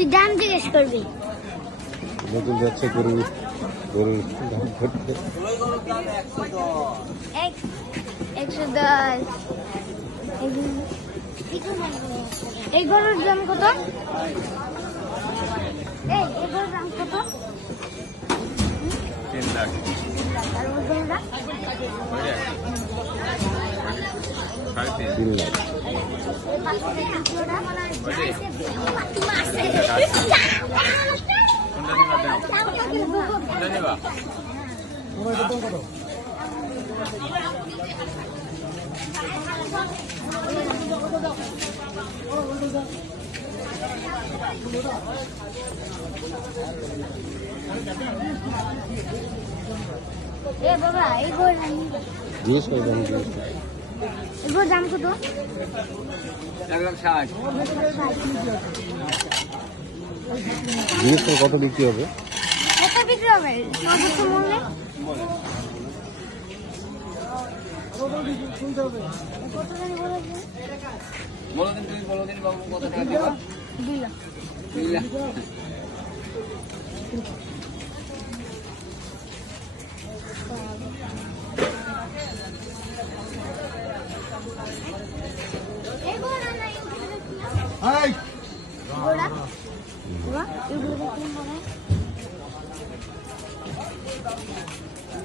তুই দাম জিজ্ঞেস করবি। নতুন যাচ্ছে গরুর গরুর দাম করতে। 110। এই গরুর দাম কত? এই গরুর দাম কত? 3 লাখ। আর ওই গরুটা? 3 লাখ। এ বাবা এই গরুর জিজ্ঞেস করে দাম জিজ্ঞেস করে। এই গরুর দাম কত? 1,60,000 জিজ্ঞেস করে কত বিক্রি হবে? কত বিক্রি হবে সর্বোচ্চ মূল্যে? কত জানি বলেছে? বলো দিন, তুমি বলো দিন বাবু কত টাকা দিবা? 2 লাখ। 2 লাখ। এই গরুটা না ইউটিউবে দেখলাম। এই গরুটা? বাবা ইউটিউবে দেখলাম বাবা।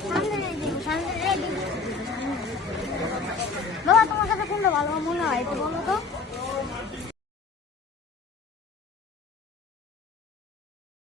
সামনে এই দিকে, সামনে এই দিকে। বাবা তোমার কাছে কোনটা ভালো মনে হয় একটু বলো তো?